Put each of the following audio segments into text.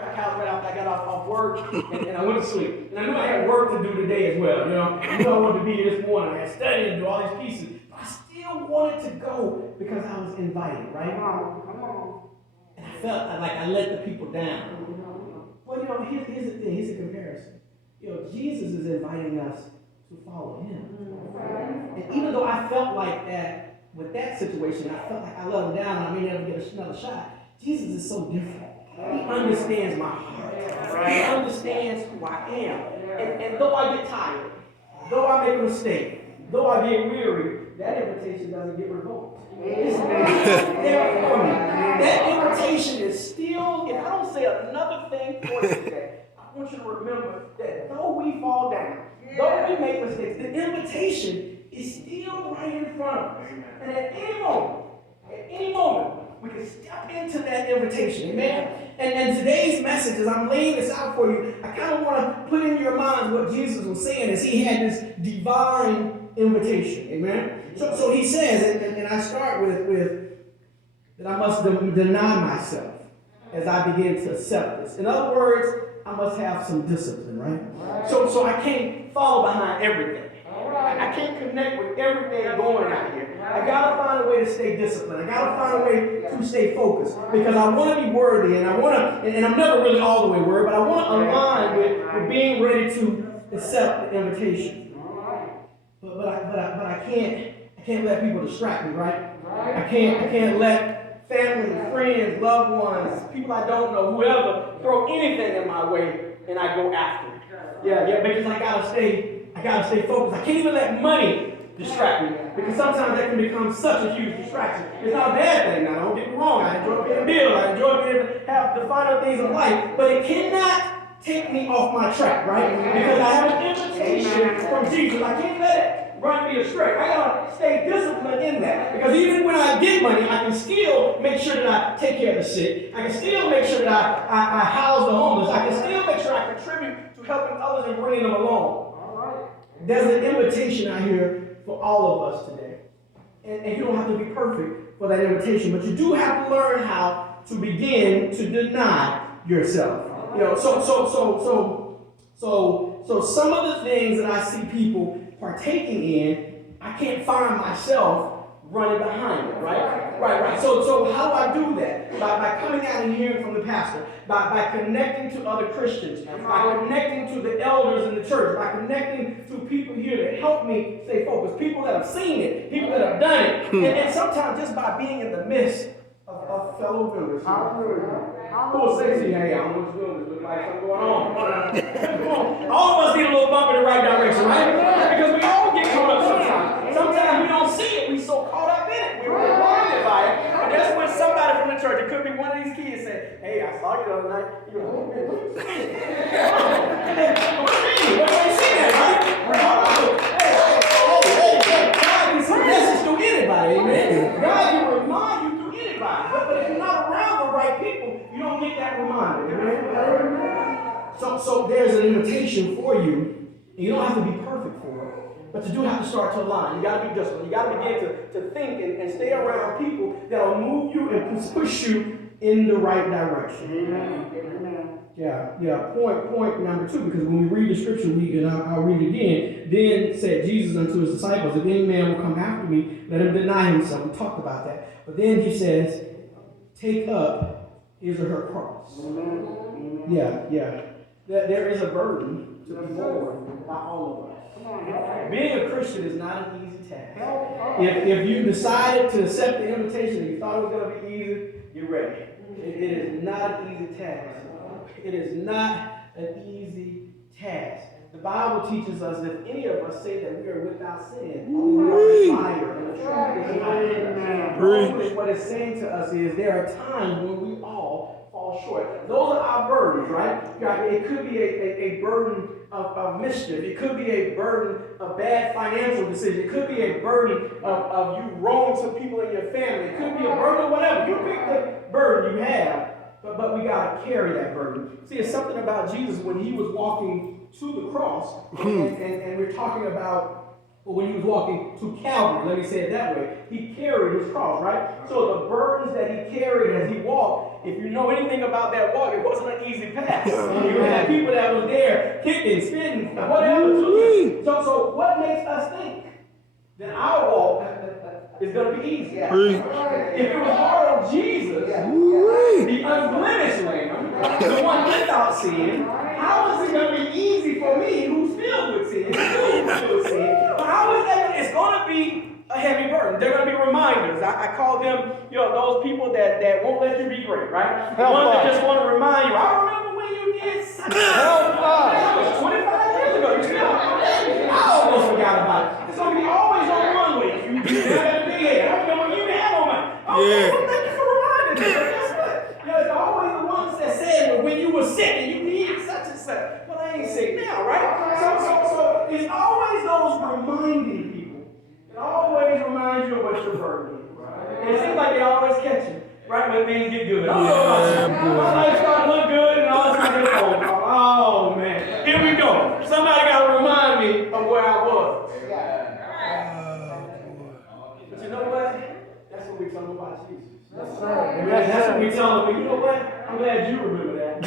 Couch right after I got off work, and I went to sleep. And I knew I had work to do today as well. I knew I wanted to be here this morning. I had studied and do all these pieces, but I still wanted to go because I was invited, right? And I felt like I let the people down. Well, here's the thing. Here's a comparison. Jesus is inviting us to follow him. And even though I felt like that with that situation, I felt like I let him down and I may never get another shot. Jesus is so different. He understands my heart. He understands who I am. And though I get tired, though I make a mistake, though I get weary, that invitation doesn't get revoked. It's there for me. That invitation is still, if I don't say another thing for you today, I want you to remember that though we fall down, though we make mistakes, the invitation is still right in front of us. And at any moment, we can step into that invitation. Amen? And today's message, as I'm laying this out for you, I kind of want to put in your minds what Jesus was saying as he had this divine invitation. Amen? So he says, and I start with that I must deny myself as I begin to accept this. In other words, I must have some discipline, right? So I can't follow behind everything. I can't connect with everything going out here. I gotta find a way to stay disciplined. I gotta find a way to stay focused because I want to be worthy, and and I'm never really all the way worthy, but I want to align with being ready to accept the invitation. But I can't let people distract me, right? I can't let family, friends, loved ones, people I don't know, whoever throw anything in my way and I go after it. Yeah, because I gotta stay focused. I can't even let money distract me because sometimes that can become such a huge distraction. It's not a bad thing now, don't get me wrong. I enjoy paying bills, I enjoy being able to have the finer things of life, but it cannot take me off my track, right? Because I have an invitation from Jesus. I can't let it run me astray. I gotta stay disciplined in that. Because even when I get money, I can still make sure that I take care of the sick. I can still make sure that I house the homeless. I can still make sure I contribute to helping others and bringing them along. There's an invitation out here for all of us today. And you don't have to be perfect for that invitation, but you do have to learn how to begin to deny yourself. So some of the things that I see people partaking in, I can't find myself running behind it, right? So how do I do that? By coming out and hearing from the pastor, by connecting to other Christians, by connecting to the elders in the church, by connecting to people here that help me stay focused, people that have seen it, people that have done it, and sometimes just by being in the midst of fellow members. Who will say to you, hey, I don't know what you're doing, this looks like something going on. Come on. All of us need a little bump in the right direction, right? Because we all get caught up sometimes. Sometimes we don't see it, we so caught up in it. We're blinded by it. And that's when somebody from the church, it could be one of these kids, say, hey, I saw you the other night. You go, what are you saying? What do you mean? What do you see that, right? Hey, God can send a message to anybody, amen? God can remind you through anybody. But if you're not around the right people, you don't get that reminder, amen? So there's an invitation for you, and you don't have to be perfect for it, but you do have to start to align. You got to be disciplined. You got to begin to think and stay around people that will move you and push you in the right direction. Amen. Yeah. Point number 2, because when we read the scripture, and I'll read it again. Then said Jesus unto his disciples, if any man will come after me, let him deny himself. We talked about that. But then he says, take up his or her cross. Amen. Yeah. There is a burden to be borne by all of us. Being a Christian is not an easy task. If you decided to accept the invitation and you thought it was going to be easy, you're ready. It is not an easy task. It is not an easy task. The Bible teaches us that if any of us say that we are without sin, we are a liar and the truth is not in us. What it's saying to us is there are times when we all fall short. Those are our burdens, right? It could be a burden of mischief. It could be a burden of bad financial decisions. It could be a burden of you wrong some people in your family. It could be a burden of whatever. You pick the burden you have, but we got to carry that burden. See, it's something about Jesus when he was walking to the cross, and we're talking about when he was walking to Calvary, let me say it that way, he carried his cross, right? So the burdens that he carried as he walked, if you know anything about that walk, it wasn't an easy And you had people that was there kicking, spitting, whatever. So what makes us think that our walk is going to be easy? If it was hard on Jesus, the unblemished lamb, the one without sin, how is it going to be easy for me who's filled with sin? But how is that? It's going to be a heavy burden. They're going to be reminders. I call them, those people that won't let you be great, right? The ones that just want to remind you. I remember when you did such that was 25 years ago. You still, I almost forgot about it. It's going to be always on one way. You had a big head. I remember when you had on mine. Well, thank you for reminding me. But guess what? It's always the ones that said when you were sick and you needed such and such. Well, I ain't sick now, right? So it's always those reminding people. It always reminds you of what your burden is. And it seems like they always catch you right when things get good. My life started to look good and all of a sudden it's over. Oh man. Here we go. Somebody got to remind me of where I was. But you know what? That's what we tell them about Jesus. That's right. That's what we tell them. But you know what? I'm glad you remember that.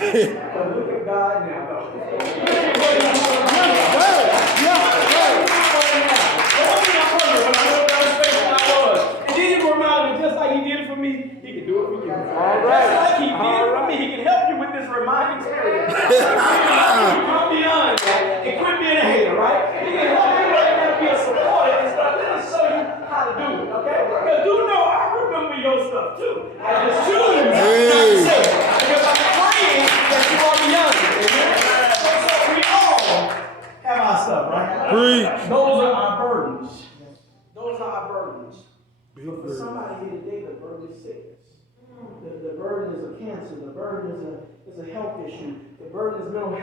But look at God now, though. Just like he did it for me, he can do it for you. All right. Just like he did it for me, he can help you with this reminding spirit. You come beyond that and quit being a hater, right? He can help you to be a supporter and start. Let us show you how to do it, okay? Because do know I remember your stuff too. I just choose not to say it because I'm praying that you are beyond it. So we all have our stuff, right? Those are our burdens. Those are our burdens. But for somebody here today, the burden is sickness. The burden is a cancer. The burden is a health issue. The burden is mental health.